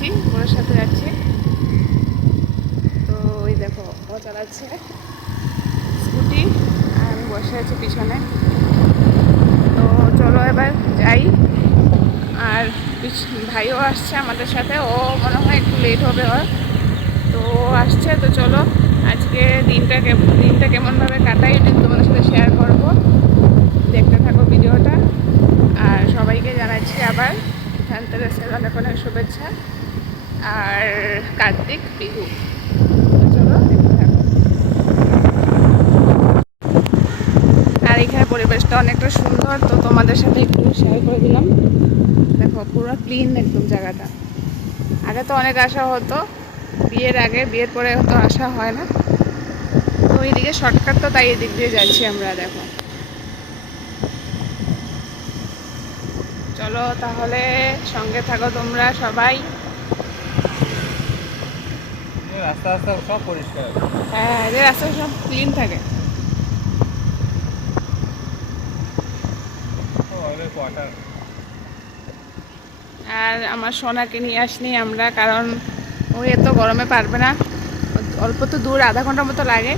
যাচ্ছি ওনার সাথে যাচ্ছি। তো ওই দেখো, ও চালাচ্ছে। স্কুটি, আর আমি বসে আছি পিছনে। তো চলো এবার যাই। আর ভাইও আসছে আমাদের সাথে, ও মনে হয় একটু লেট হবে ওর। তো আসছে, তো চলো আজকে দিনটা দিনটা কেমনভাবে কাটাই এটা তোমাদের সাথে শেয়ার করব। দেখতে থাকো ভিডিওটা। আর সবাইকে জানাচ্ছি আবার। ধনতেরাসের অনেক অনেক শুভেচ্ছা। আর কার্তিক বিহু। চলো আর এখানে পরিবেশটা অনেকটা সুন্দর তো তোমাদের সাথে একটু শেয়ার করে দিলাম। দেখো পুরো ক্লিন একদম জায়গাটা। আগে তো অনেক আসা হতো বিয়ের আগে বিয়ের পরে তো আসা হয় না। তো এইদিকে শর্টকাট তো তাই এদিক দিয়ে যাচ্ছি আমরা দেখো। চলো তাহলে সঙ্গে থাকো তোমরা সবাই। রাস্তা রাস্তা সব পরিষ্কার। হ্যাঁ এদের রাস্তা সব ক্লিন থাকে। আর আমার সোনাকে নিয়ে আসনি আমরা কারণ ওই এত গরমে পারবে না। অল্প তো দূর আধা ঘণ্টার মতো লাগে।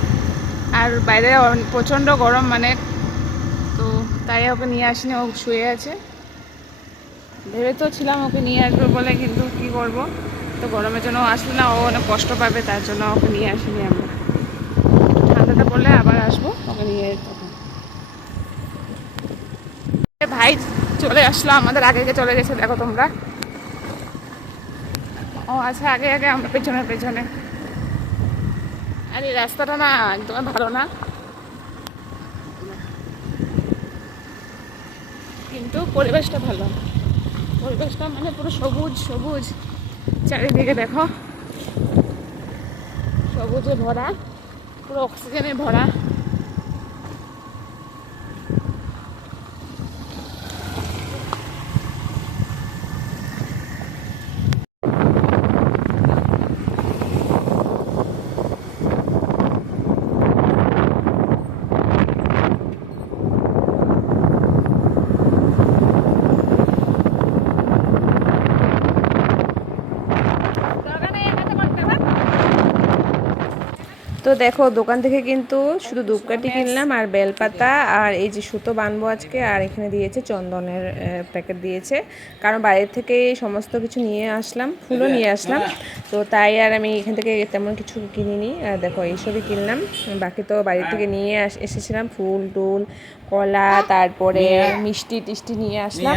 আর বাইরে প্রচণ্ড গরম মানে। তো তাই ওকে নিয়ে আসিনি ও শুয়ে আছে। ভেবে তো ছিলাম ওকে নিয়ে আসব বলে কিন্তু কি করব? তো গরমের জন্য আসলে না, ও অনেক কষ্ট পাবে, তার জন্য ওকে নিয়ে আসিনি আমরা। ঠান্ডাটা পড়লে আবার আসব, ওকে নিয়ে তখন ভাই, চলে আসলো, আমাদের আগে আগে চলে গেছে, দেখো তোমরা। ও আচ্ছা আগে আগে, আমরা পেছনে পেছনে। আর এই রাস্তাটা না একদম ভালো না। কিন্তু পরিবেশটা ভালো। পরিবেশটা মানে পুরো সবুজ সবুজ। চারিদিকে দেখো। সবুজে ভরা পুরো অক্সিজেনে ভরা। তো দেখো দোকান থেকে কিন্তু শুধু ধূপকাঠি কিনলাম আর বেলপাতা আর এই যে সুতো বানবো আজকে আর এখানে দিয়েছে চন্দনের প্যাকেট দিয়েছে। কারণ বাইরের থেকে সমস্ত কিছু নিয়ে আসলাম ফুলও নিয়ে আসলাম। তো তাই আর আমি এখান থেকে তেমন কিছু কিনিনি। আর দেখো এইসবই কিনলাম। বাকি তো বাইরে থেকে নিয়ে আস- এসেছিলাম ফুল টুল কলা তারপরে মিষ্টি টিষ্টি নিয়ে আসলাম।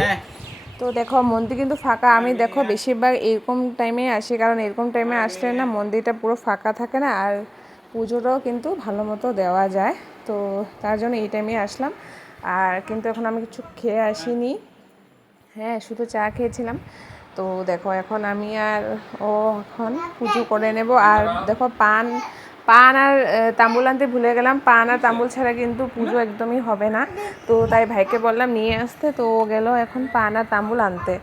তো দেখো মন্দির কিন্তু ফাঁকা। আমি দেখো বেশিরভাগ এরকম টাইমে আসি কারণ এরকম টাইমে আসলে না মন্দিরটা পুরো ফাঁকা থাকে না। আর পুজোটাও কিন্তু ভালো মতো দেওয়া যায়। তো তার জন্য এই টাইমে আসলাম। আর কিন্তু এখন আমি কিছু খেয়ে আসিনি। হ্যাঁ শুধু চা খেয়েছিলাম। তো দেখো, এখন আমি আর ও এখন পুজো করে নেব। আর দেখো, পান পান আর তাম্বুল আনতে ভুলে গেলাম। পান আর তাম্বুল ছাড়া কিন্তু পুজো একদমই হবে না। তো তাই ভাইকে বললাম, নিয়ে আসতে। তো ও গেল এখন পান আর তাম্বুল আনতে।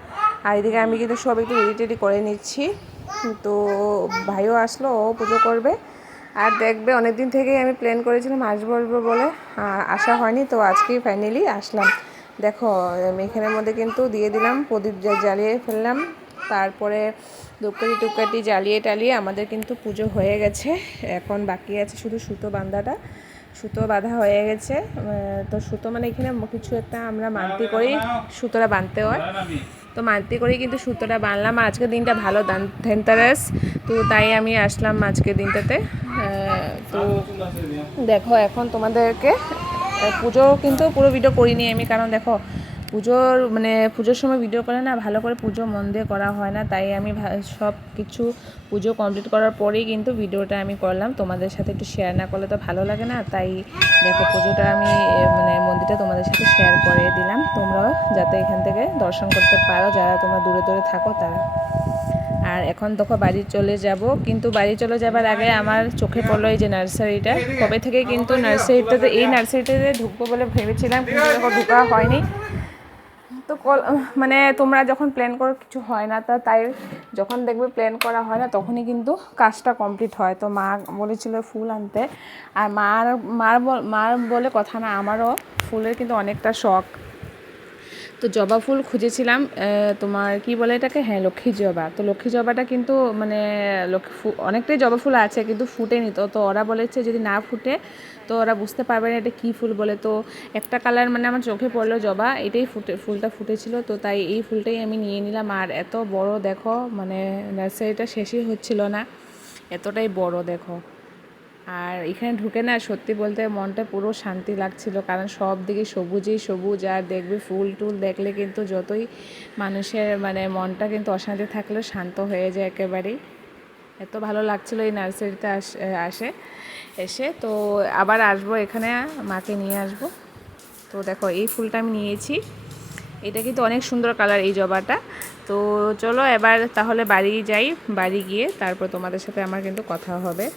আর এদিকে আমি কিন্তু সব একটু রেডি টেডি করে নিচ্ছি। তো ভাইও আসলো, ও পুজো করবে। আর দেখবে অনেক দিন থেকেই আমি প্ল্যান করেছিলাম আসব আসব বলে। আসা হয়নি, তো আজকেই ফাইনালি আসলাম। দেখো, আমি এখানের মধ্যে কিন্তু দিয়ে দিলাম, প্রদীপ জ্বালিয়ে ফেললাম। তারপরে ধূপকাঠি টুপকাঠি জ্বালিয়ে টালিয়ে আমাদের কিন্তু পুজো হয়ে গেছে। এখন বাকি আছে শুধু সুতো বান্ধাটা। সুতো বাঁধা হয়ে গেছে। তো সুতো মানে এখানে কিছু একটা আমরা মানতি করি, সুতোটা বাঁধতে হয়। তো মানতি করেই কিন্তু সুতোটা বানলাম আর আজকের দিনটা ভালো ধেনতারাস। তো তাই আমি আসলাম আজকের দিনটাতে। তো দেখো এখন তোমাদেরকে পুজো কিন্তু পুরো ভিডিও করিনি আমি, কারণ দেখো পুজোর মানে পুজোর সময় ভিডিও করে না, ভালো করে পুজো মন দিয়ে করা হয় না, তাই আমি সব কিছু পুজো কমপ্লিট করার পরেই কিন্তু ভিডিওটা আমি করলাম। তোমাদের সাথে একটু শেয়ার না করলে তো ভালো লাগে না, তাই দেখো পুজোটা আমি মানে মন্দিরটা তোমাদের সাথে শেয়ার করে দিলাম। তোমরাও যাতে এখান থেকে দর্শন করতে পারো, যারা তোমরা দূরে দূরে থাকো তারা। আর এখন দেখো বাড়ি চলে যাব, কিন্তু বাড়ি চলে যাবার আগে আমার চোখে পড়ল এই যে নার্সারিটা। কবে থেকে কিন্তু নার্সারিটাতে, এই নার্সারিটাতে ঢুকবো বলে ভেবেছিলাম, কিন্তু ঢোকা হয়নি। মানে তোমরা যখন প্ল্যান করো কিছু হয় না, তা তাই যখন দেখবে প্ল্যান করা হয় না, তখনই কিন্তু কাজটা কমপ্লিট হয়। তো মা বলেছিল ফুল আনতে। আর মার মার মার বলে কথা না, আমারও ফুলের কিন্তু অনেকটা শখ। তো জবা ফুল খুঁজেছিলাম তোমার কি বলে এটাকে? হ্যাঁ লক্ষ্মী জবা। তো লক্ষ্মী জবাটা কিন্তু মানে লক্ষ্মী অনেকটাই জবা ফুল আছে, কিন্তু ফুটেনি। তো তো ওরা বলেছে যদি না ফুটে, তো ওরা বুঝতে পারবে না এটা কী ফুল বলে। তো একটা কালার মানে আমার চোখে পড়ল জবা, এটাই ফুটে, ফুলটা ফুটেছিল। তো তাই এই ফুলটাই আমি নিয়ে নিলাম। আর এত বড় দেখো মানে নার্সারিটা শেষই হচ্ছিল না। এতটাই বড় দেখো। আর এখানে ঢুকে না সত্যি বলতে মনটা পুরো শান্তি লাগছিল, কারণ সব দিকে সবুজেই সবুজ আর দেখবে ফুল টুল দেখলে কিন্তু যতই মানুষের মানে মনটা কিন্তু অশান্তি থাকলেও শান্ত হয়ে যায় একেবারেই। এত ভালো লাগছিল এই নার্সারিতে আস- আসে, এসে। তো আবার আসব এখানে, মাকে নিয়ে আসব। তো দেখো এই ফুলটা আমি নিয়েছি। এটা কিন্তু অনেক সুন্দর কালার এই জবাটা। তো চলো এবার তাহলে বাড়ি যাই, বাড়ি গিয়ে তারপর তোমাদের সাথে আমার কিন্তু কথা হবে।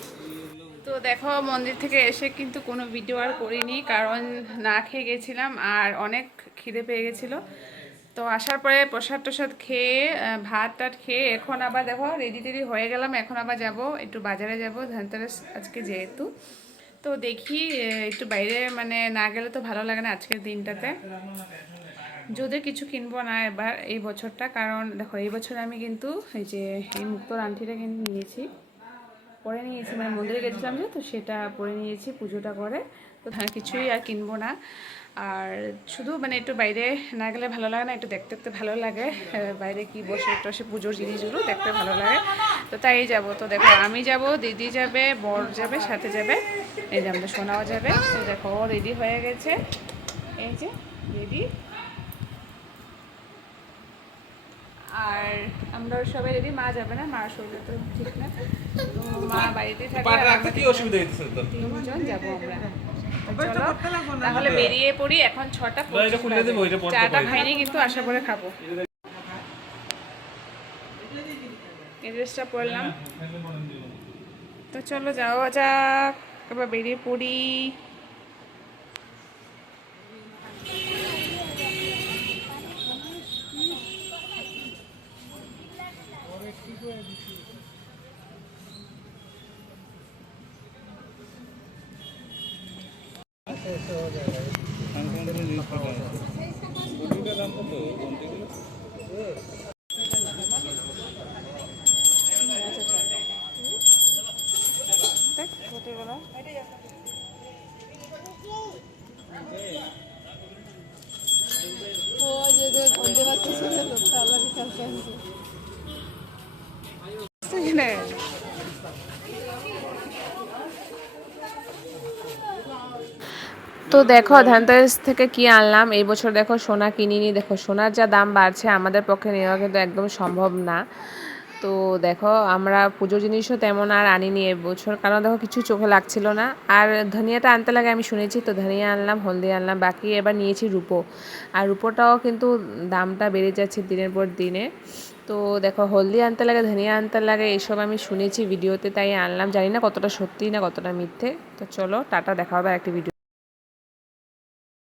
তো দেখো, মন্দির থেকে এসে কিন্তু কোনো ভিডিও আর করিনি, কারণ না খেয়ে গেছিলাম আর অনেক খিদে পেয়ে গেছিল। তো আসার পরে প্রসাদ টসাদ খেয়ে ভাত টাত খেয়ে এখন আবার দেখো রেডি টেডি হয়ে গেলাম, এখন আবার যাব, একটু বাজারে যাব, ধনতেরাস আজকে যেহেতু। তো দেখি একটু বাইরে মানে না গেলে তো ভালো লাগে না আজকের দিনটাতে। যদি কিছু কিনবো না এবার এই বছরটা, কারণ দেখো, এই বছর আমি কিন্তু এই যে এই মুক্তোর আংটিটা কিন্তু নিয়েছি। পরে নিয়েছি মানে মন্দিরে গেছিলাম যে, তো সেটা পরে নিয়েছি, পুজোটা করে। তো হ্যাঁ কিছুই আর কিনবো না। আর শুধু মানে একটু বাইরে না গেলে ভালো লাগে না, একটু দেখতে দেখতে ভালো লাগে। বাইরে কি বসে একটু টসে পুজোর জিনিসগুলো দেখতে ভালো লাগে। তো তাই যাব। তো দেখো, আমি যাব, দিদি যাবে, বর যাবে, সাথে যাবে। এই যে আমাদের সোনাও যাবে। তো দেখো রেডি হয়ে গেছে। এই যে রেডি আর আমরা সবাই রেডি মা যাবে না মার শরীর তো ঠিক না। তো মা বাড়িতেই থাকবে পাট আর রাখতে কি অসুবিধা হচ্ছে তিনজন যাব আমরা। চলো তাহলে বেরিয়ে পড়ি এখন ছটা চাটা খাইনি কিন্তু আশা করে খাব। এই ড্রেসটা পরলাম তো চলো যাওয়া যাক এবার বেরিয়ে পড়ি। দাম কত ঘন্টিগুলো দেখ ছোটবেলা তো দেখো, ধানতেরাস থেকে কি আনলাম? এই বছর দেখো সোনা কিনিনি। দেখো, সোনার যা দাম বাড়ছে, আমাদের পক্ষে নেওয়া কিন্তু একদম সম্ভব না। তো দেখো, আমরা পুজো জিনিসও তেমন আর আনিনি এবছর কারণ দেখো, কিছু চোখে লাগছিল না। আর ধনিয়াটা আনতে লাগে আমি শুনেছি, তো ধনিয়া আনলাম, হলদি আনলাম, বাকি এবার নিয়েছি রুপো। আর রুপোটাও কিন্তু দামটা বেড়ে যাচ্ছে দিনের পর দিনে। তো দেখো, হলদি আনতে লাগে, ধনিয়া আনতে লাগে, এসব আমি শুনেছি ভিডিওতে, তাই আনলাম। জানি না কতটা সত্যি না কতটা মিথ্যে। তো চলো, টাটা, দেখা হবে একটি ভিডিও